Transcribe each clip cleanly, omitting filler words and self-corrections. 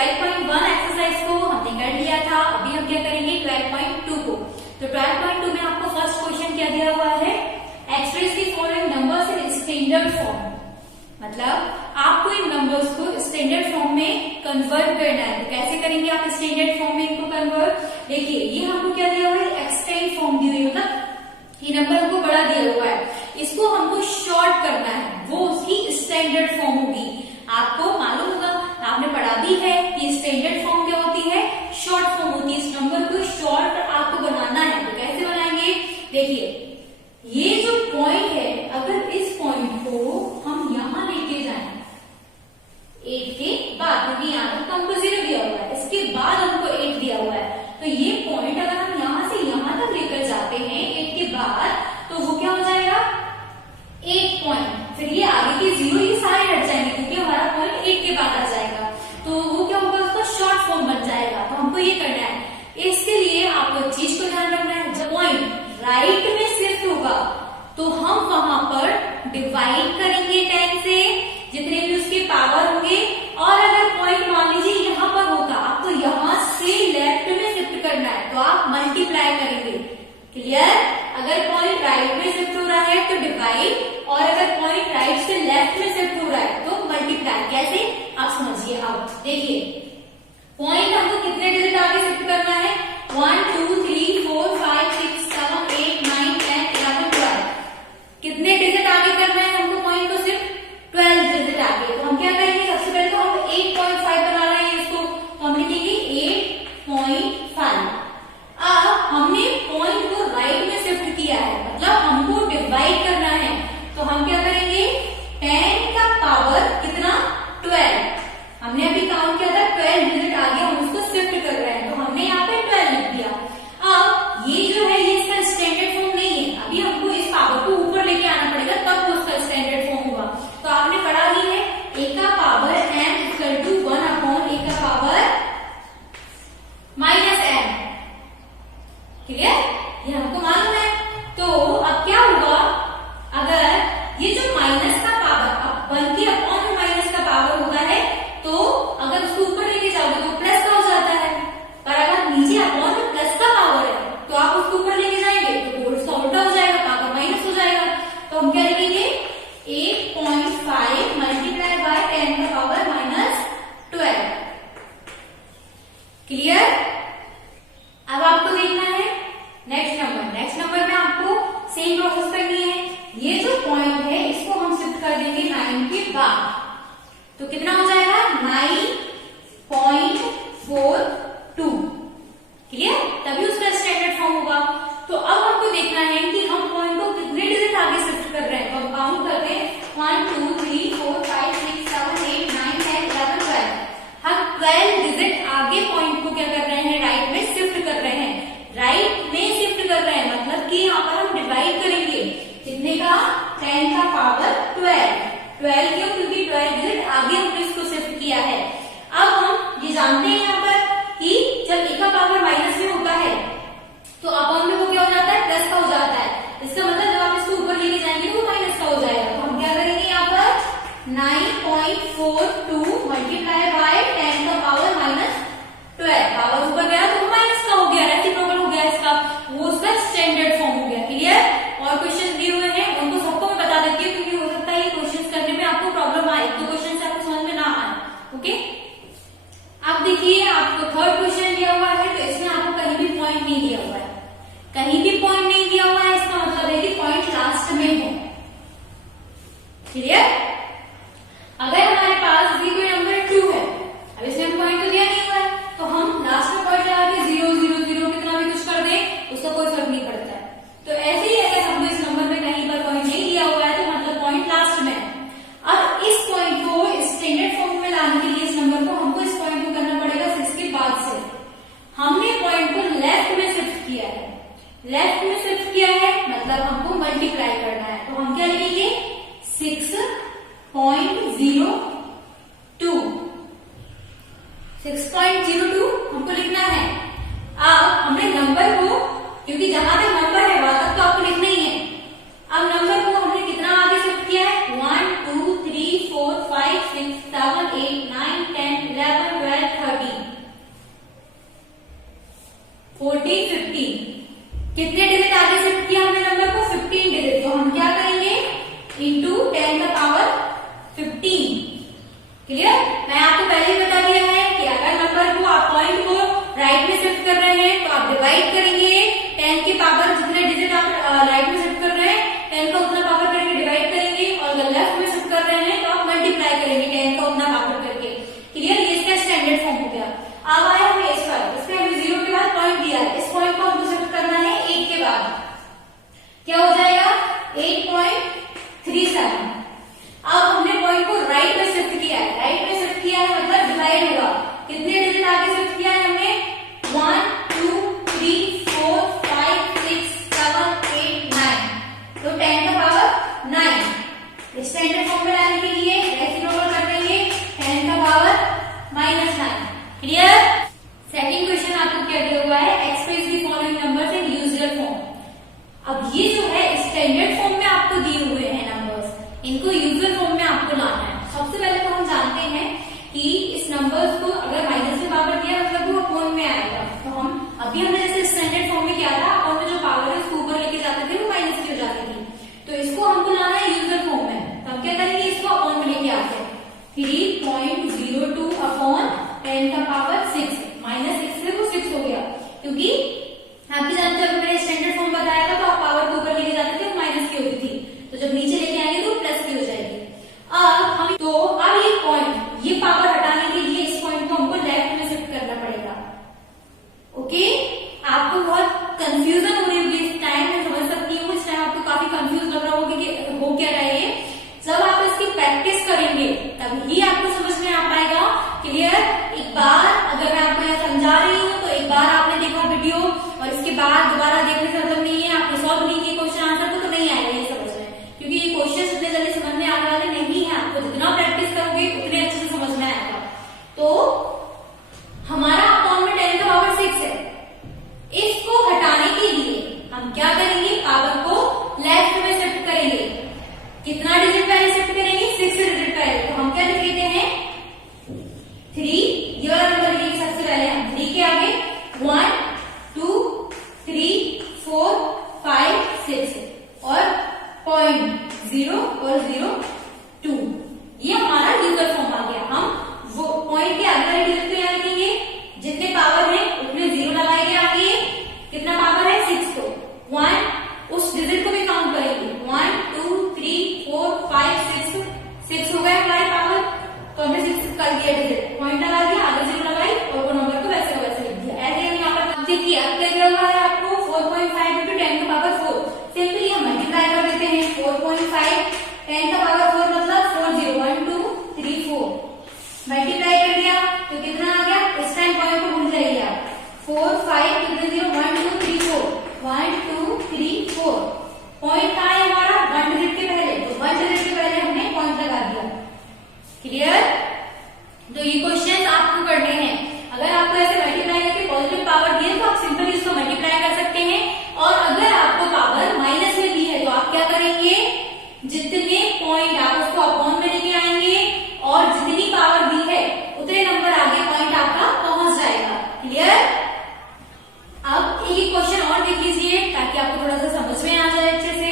12.1 exercise को हमने कर लिया था। अभी हम क्या करेंगे 12.2 को। तो 12.2 में आपको फर्स्ट क्वेश्चन क्या दिया हुआ है, express the following numbers in standard form. मतलब आपको इन नंबर्स को स्टैंडर्ड फॉर्म में कन्वर्ट करना है। तो कैसे करेंगे आप स्टैंडर्ड फॉर्म में इनको कन्वर्ट? देखिए ये हमको क्या दिया हुआ है, एक्सटेंड फॉर्म दी हुई, मतलब ये नंबर हमको बड़ा दिया हुआ है, इसको हमको शॉर्ट करना है, वो उसकी स्टैंडर्ड फॉर्म होगी। आपको मालूम होगा, आपने पढ़ा भी है कि स्टैंडर्ड फॉर्म क्या होती है, शॉर्ट फॉर्म होती है। इस नंबर को शॉर्ट आपको बनाना है। तो कैसे बनाएंगे? देखिए ये जो पॉइंट है, अगर इस पॉइंट को हम यहां लेके जाएं 8 के बाद, क्योंकि यहाँ तक हमको 0 दिया हुआ है, इसके बाद हमको 8 दिया हुआ है, तो ये पॉइंट अगर हम यहां से यहां तक लेकर जाते हैं 8 के बाद, तो वो क्या हो जाएगा 8 पॉइंट। फिर ये आगे के 0 ये सारे हट जाएंगे, क्योंकि हमारा पॉइंट 8 के बाद आ जाएगा, तो वो क्या होगा, उसका शॉर्ट फॉर्म बन जाएगा। तो हमको ये करना है। इसके लिए आपको एक चीज को ध्यान रखना है, जब पॉइंट राइट में शिफ्ट होगा तो हम वहां पर डिवाइड करेंगे 10 से, जितने भी उसके पावर होंगे। और अगर पॉइंट मान लीजिए यहां पर होगा, आपको यहां से लेफ्ट में शिफ्ट करना है, तो आप मल्टीप्लाई करेंगे। क्लियर? अगर पॉइंट राइट में शिफ्ट हो रहा है तो डिवाइड, और अगर पॉइंट राइट से लेफ्ट में शिफ्ट हो रहा है तो मल्टीप्लाई। कैसे आप समझिए। अब देखिए पॉइंट हमको कितने डिजिट आगे शिफ्ट करना है, 1 2 3 4 5 6 7 8 9 10 11 12। कितने डिजिट आगे करना है हमको पॉइंट को? सिर्फ 12 डिजिट आगे। तो हम क्या करेंगे, सबसे पहले तो हम 8.5 बना रहे हैं इसको, तो हम लिखेंगे 8.5। अब हमने पॉइंट को राइट में शिफ्ट किया है, मतलब हमको डिवाइड करना है, तो हम क्या करेंगे 10 का पावर कितना 12। हमने अभी काउंट किया था 12 डिजिट आगे हम उसको शिफ्ट कर रहे हैं, तो हमने यहाँ पे 12 लिख दिया। अब ये जो है ये इसका स्टैंडर्ड फॉर्म नहीं है, अभी हमको इस पावर को ऊपर लेके आना पड़ेगा, तब वो उसका स्टैंडर्ड फॉर्म होगा। तो आपने पढ़ा ही है a का power m equal to 1 upon a का पावर माइनस m। क्लियर? ये हमको मालूम है। तो अब क्या होगा, अगर ये जो माइनस का पावर, अब 1 के अपॉन में माइनस का पावर होता है, तो अगर उसको ऊपर लेके जाओगे तो प्लस का हो जाता है, पर अगर नीचे अपॉन में प्लस का पावर है तो आप उसको ऊपर लेके जाएंगे तो उसका उल्टा हो जाएगा, पावर माइनस हो जाएगा। तो हम क्या लिखेंगे 8.5 मल्टीप्लाई बाय 10 का पावर माइनस 12। क्लियर? अब आपको देखना है नेक्स्ट नंबर। नेक्स्ट नंबर में आपको सेम प्रोसेस करनी है। ये जो पॉइंट है इसको हम शिफ्ट कर देंगे 9 के बाद, तो कितना हो जाएगा 9.42। क्लियर? तभी उसका स्टैंडर्ड फॉर्म होगा। तो अब हमको देखना है कि हम पॉइंट को कितने डिजिट आगे शिफ्ट कर रहे हैं। तो हम काउंट करते हैं 1 2 3 4 5 6 7 8 9 10 11 12। हम 12 डिजिट आगे पॉइंट को क्या कर रहे हैं, राइट में शिफ्ट कर रहे हैं। राइट में शिफ्ट कर रहे हैं मतलब कि यहाँ पर हम डिवाइड करेंगे कितने का, 10 का पावर 12 क्यों? क्योंकि 12 डिजिट आगे हमने इसको शिफ्ट किया है। अब हम ये जानते हैं यहाँ पर कि जब a का पावर माइनस में होता है तो अपॉन में वो क्या हो जाता है, प्लस का हो जाता है। इसका मतलब जब आप इसको ऊपर लेके जाएंगे वो माइनस का हो जाएगा। तो हम क्या करेंगे यहाँ पर 9.42 मल्टीप्लाई बाय 10 का पावर माइनस 12। पावर ऊपर गया तो माइनस का हो गया, रेसिप्रोकल हो गया इसका, वो उसका स्टैंडर्ड फॉर्म हो गया। क्लियर? और क्वेश्चन दिए हुए हैं उनको सबको मैं बता देती हूँ, क्योंकि हो सकता है ये क्वेश्चन करने में आपको प्रॉब्लम आए, तो क्वेश्चन से आपको समझ में ना आए। ओके, अब देखिए आपको थर्ड क्वेश्चन दिया हुआ है, तो इसमें आपको कहीं भी पॉइंट नहीं दिया हुआ है। कहीं भी पॉइंट नहीं दिया हुआ है, इसका मतलब है कि पॉइंट लास्ट में है। क्लियर? अगर हमारे पास कोई नंबर 2 है, अब इसमें हम पॉइंट तो दिया नहीं हुआ है, तो हम लास्ट में पॉइंट लगा के 0 0 0 कितना भी कुछ कर दें उसका कोई फर्क नहीं पड़ता है। तो ऐसे ही अगर हमको इस नंबर में कहीं पर पॉइंट नहीं दिया हुआ है तो मतलब पॉइंट लास्ट में है। अब इस पॉइंट को स्टैंडर्ड फॉर्म में लाने के लिए इस नंबर को हमको इस पॉइंट को करना पड़ेगा 6 के बाद से। हमने पॉइंट को लेफ्ट में शिफ्ट किया है, लेफ्ट में शिफ्ट किया है मतलब हमको मल्टीप्लाई करना है। तो हम क्या लिखेंगे 6.02 हमको लिखना है। अब हमने नंबर को, क्योंकि जहां तक नंबर है वहां तक तो आपको लिखना ही है। अब नंबर को हमने कितना आगे शिफ्ट किया है, 1 2 3 4 5 6 7 8 9 10 11 12 13 8.37। अब हमने पॉइंट को राइट में शिफ्ट किया है, राइट में शिफ्ट किया है मतलब डिवाइड होगा। कितने डिजिट आगे शिफ्ट किया है हमने? 1 2 3 4 5 6 7 8 9। तो 10 का पावर 9 स्टैंडर्ड फॉर्म में लाने के लिए रेसिप्रोकल कर देंगे 10 का पावर -9। क्लियर? सेकंड क्वेश्चन आपको क्या दिया हुआ है? Express the following numbers in usual form. अब ये जो है स्टैंडर्ड फॉर्म में आपको दिए हुए हैं नंबर्स, इनको यूजुअल फॉर्म में आपको लाना है। सबसे पहले तो हम जानते हैं कि इस नंबर्स को अगर माइनस में पावर दिया मतलब वो अपॉन में आएगा। तो हम अभी हमने जैसे स्टैंडर्ड फॉर्म में किया था, अपॉन में जो पावर है उसको ऊपर लेके जाते थे वो माइनस की हो जाती थी। तो इसको हमको लाना है यूजुअल फॉर्म में। तो हम क्या करेंगे? इसको अपॉन में लेके आते हैं। 3.02 अपॉन 10 का पावर 6 -6 से वो 6 हो गया, क्योंकि आप भी जानते हो मैंने स्टैंडर्ड फॉर्म बताया था तो आप पावर को ऊपर लेके जाते थे वो माइनस की होती थी, तो जब नीचे लेके आएंगे तो प्लस की हो जाएगी। अब ये पॉइंट, ये पावर हटाने के लिए इस पॉइंट को हमको लेफ्ट में शिफ्ट करना पड़ेगा। ओके, आपको बहुत कंफ्यूजन हो रही होगी इस टाइम, मैं समझ सकती हूँ। इस टाइम आपको काफी कंफ्यूज लग रहा होगा कि हो क्या रहा है ये। जब आप इसकी प्रैक्टिस करेंगे तभी आपको समझ में आ पाएगा। क्लियर? एक बार अगर मैं आपको यहाँ समझा रही हूँ तो एक बार आपने देखा वीडियो और इसके बाद दोबारा देखने से मतलब नहीं है आपने सॉल्व नहीं किया क्वेश्चन आंसर को, तो नहीं आएगा ये समझ में, क्योंकि ये क्वेश्चन इतने जल्दी समझ में आने वाले नहीं है। आपको जितना प्रैक्टिस करोगे उतने अच्छे से समझ में आएगा। तो हमारा अपॉन में 10 का पावर 6 है, इसको हटाने के लिए हम क्या करेंगे? पावर को लेफ्ट में शिफ्ट करेंगे। कितना डिजिट पहले शिफ्ट करेंगे? 6 डिजिट पहले। तो हम क्या लिख लेते हैं? 3, ये वाला नंबर लिखेंगे सबसे पहले हम। 3 के आगे 1 2 3 4 5 6 और 0.0 और 0.2, ये हमारा यूजुअल फॉर्म आ गया। हम वो पॉइंट के आगे वाले डिजिट को यहाँ लिखेंगे, जितने पावर है उतने 0 लगाएंगे आगे। कितना पावर है? 6, तो 1 उस डिजिट को भी काउंट करेंगे। 1 2 3 4 5 6 हो गया हमारी पावर, तो हमने 6 कर दिया डिजिट, पॉइंट लगा दिया, आगे 0 लगाई और वो नंबर को वैसे का वैसे लिख दिया। ऐसे हम यहाँ पर देखिए अब क्या दिया हुआ है आपको? 4.5 into 10 का पावर 4। सिंपली हम मल्टीप्लाई कर देते हैं। 4.5 10 का पावर 4 मतलब 40 1 2 3 4 मल्टीप्लाई कर दिया तो कितना आ गया? इस टाइम पॉइंट को भूल जाइए आप। 4 5 कितने 0 1 2 3 4 1 2 3 4 पॉइंट कहाँ है हमारा? 1 डिजिट के पहले, तो 1 डिजिट के पहले हमने पॉइंट लगा दिया। क्लियर? तो ये क्वेश्चन आपको करने हैं। अगर आपको ऐसे मल्टीप्लाई करके पॉजिटिव पावर दिए तो आप सिंपली इसको मल्टीप्लाई कर सकते हैं, और अगर आपको पावर माइनस में दी है तो आप क्या करेंगे? जितने पॉइंट आप उसको अपॉन में लेके आएंगे और जितनी पावर दी है उतने नंबर आगे पॉइंट आपका पहुंच जाएगा। क्लियर? अब एक क्वेश्चन और देख लीजिए ताकि आपको थोड़ा सा समझ में आ जाए अच्छे से।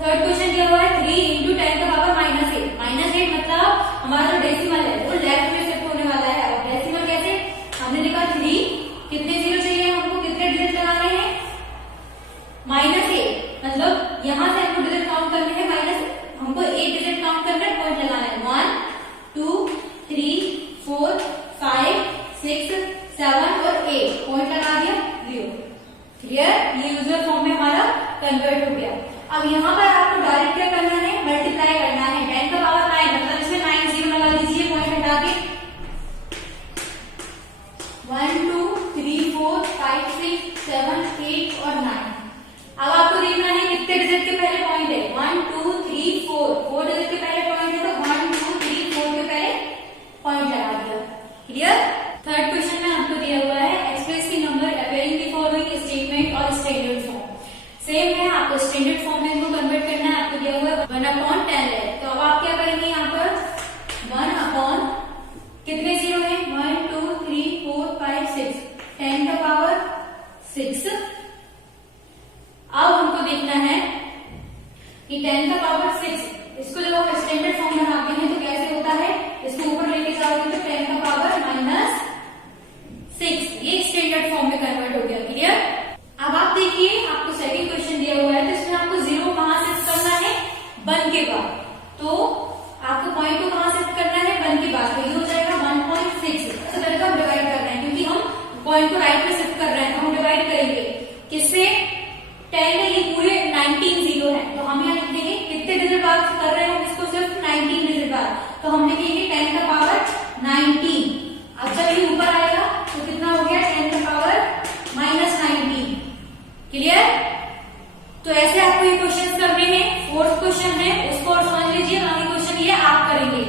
थर्ड क्वेश्चन क्या हुआ है? 3 into 10 का पावर -8 मतलब हमारा जो डेसिमल है वो लेफ्ट में शिफ्ट होने वाला है। और डेसिमल कैसे? हमने लिखा 3, कितने 0 चाहिए हमको? कितने डिजिट लगाने हैं? -8 मतलब यहां से हमको डिजिट काउंट करने हैं हमको 8 डिजिट काउंट करना है, पॉइंट लगाना है। 1 2 3 4 5 6 7 और 8 पॉइंट लगा दिया 0। क्लियर? ये यूजुअल फॉर्म में हमारा कन्वर्ट हो गया। अब यहाँ पर आपको डायरेक्ट क्या करना है? मल्टीप्लाई करना है। 10 का पावर 9 मतलब इसमें 9 0 लगा दीजिए, पॉइंट हटा के। 1 2 3 4 5 6 7 8 और 9। अब आपको देखना है कितने डिजिट के पहले पॉइंट है? 1 2 3 4 डिजिट के पहले पॉइंट है, तो 1 2 3 4 के पहले पॉइंट लगा दिया। क्लियर? थर्ड क्वेश्चन में आपको दिया हुआ है express the number appearing the following statement और स्टैंडर्ड फॉर्म। सेम है, आपको स्टैंडर्ड फॉर्म में इनको कन्वर्ट करना है। आपको दिया हुआ है 1/10 है, तो अब आप क्या करेंगे? यहाँ पर 1 अपॉन कितने 0 है? 1 2 3 4 5 6 10 का पावर 6। अब हमको देखना है कि 10 का पावर 6 इसको जब आप स्टैंडर्ड फॉर्म बनाते हैं तो कैसे होता है? इसको ऊपर लेके जाओगे तो 10 का पावर -6, ये स्टैंडर्ड फॉर्म में कन्वर्ट हो गया। क्लियर? अब आप देखिए आपको सेकंड क्वेश्चन दिया हुआ है, तो इसमें आपको 0 कहां शिफ्ट करना है? 1 के बाद। तो आपको पॉइंट को कहां शिफ्ट करना है? 1 के बाद। तो ये हो जाएगा 1.6। सबसे पहले तो हम डिवाइड कर रहे हैं क्योंकि हम पॉइंट को राइट में शिफ्ट कर रहे हैं, तो हम डिवाइड करेंगे किससे? 10 है, ये पूरे 19 0 है, तो तो हम लिखेंगे 10 का पावर 19। अब जब ये ऊपर आएगा तो कितना हो गया 10 का पावर -19। क्लियर? तो ऐसे आपको ये क्वेश्चन करने हैं। फोर्थ क्वेश्चन है उसको और समझ लीजिए, बाकी क्वेश्चन ये आप करेंगे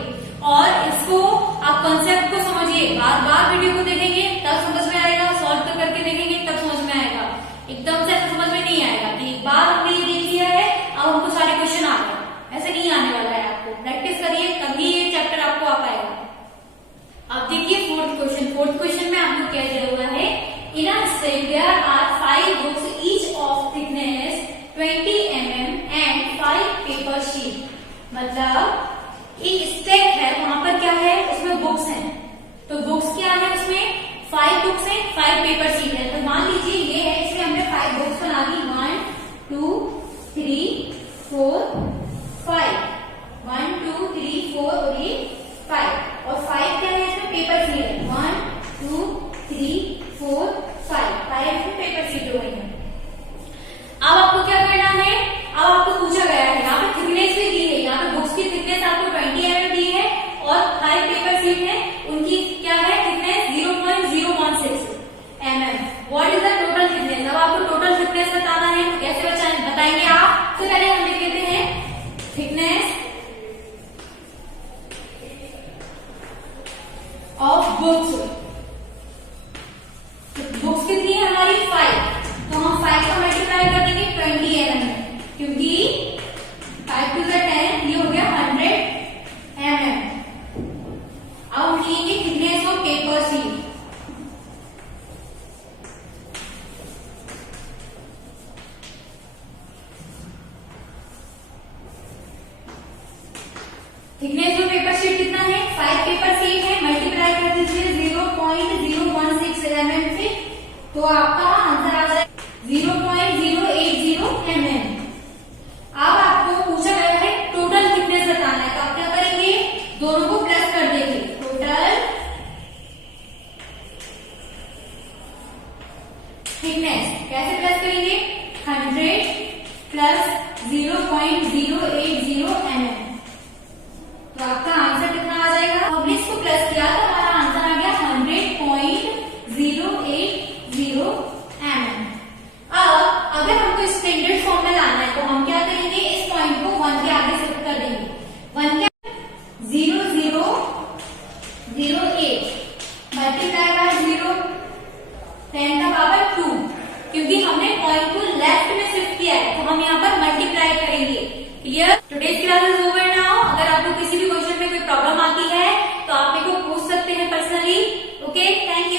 और इसको आप कंसेप्ट को समझिए, बार बार वीडियो को देखेंगे तब समझ में आएगा, सॉल्व करके देखेंगे तब समझ में आएगा। एकदम से समझ में नहीं आएगा कि एक बार हमने ये देख लिया है अब हमको सारे क्वेश्चन आ गए, ऐसे नहीं आने वाला है। आपको प्रैक्टिस करिए तभी ये चैप्टर आपको आ पाएगा। अब देखिए फोर्थ क्वेश्चन। फोर्थ क्वेश्चन में आपको क्या दिया हुआ है, in a stack there are 5 books each of thickness 20 mm and 5 paper sheet. मतलब एक स्टेक है, वहां पर क्या है, उसमें बुक्स हैं। तो बुक्स क्या है, उसमें 5 बुक्स हैं, 5 पेपर शीट है। तो मान लीजिए ये है, इसमें हमने 5 बुक्स बना दी, 1 2 3 4 5, 1 2 3 4 और ये 5, और 5 क्या है, इसमें पेपर शीट है, 1 2 3 4 5 इसमें पेपर शीट हो गई है। अब आपको क्या करना है, अब आपको पूछा गया है, यहाँ पे थिकनेस भी दी है, यहाँ पे बुक्स की थिकनेस आपको 20 mm दी है और 5 पेपर शीट है, उनकी क्या है thickness 0.016 mm। What is the total thickness? अब आपको टोटल थिकनेस बताना है, तो कैसे बताएंगे आप? तो पहले हम लिख लेते हैं थिकनेस ऑफ बुक्स। बुक्स कितनी है हमारी 5, तो हम 5 का मल्टीप्लाई कर देंगे 20 mm में, क्योंकि 5 to the 10 ये हो गया 100 mm। अब हम लिखेंगे thickness of paper sheet. Thickness of paper sheet कितना है, 5 पेपर शीट है, मल्टीप्लाई कर दीजिए 0.016 mm से, तो आपका आंसर आ जाएगा 0.080 mm। अब आपको पूछा गया है टोटल थिकनेस बताना है, तो आप क्या करेंगे, दोनों को प्लस कर देंगे। टोटल थिकनेस कैसे प्लस करेंगे, 100 प्लस 0.080 mm, तो आपका आंसर कितना आ जाएगा। हमने इसको प्लस किया तो हमारा आंसर आ गया 100.080 mm। अब अगर हमको स्टैंडर्ड फॉर्म में लाना है तो हम क्या करेंगे, इस पॉइंट को 1 के आगे शिफ्ट कर देंगे। 1 के 0008 मल्टीप्लाई बाय 0 10 का पावर 2, क्योंकि हमने पॉइंट को लेफ्ट में शिफ्ट किया है तो हम यहाँ पर मल्टीप्लाई करेंगे। Clear? Today's class is over now. अगर आपको किसी भी क्वेश्चन में कोई प्रॉब्लम आती है तो आप मेरे को पूछ सकते हैं पर्सनली। Okay, thank you.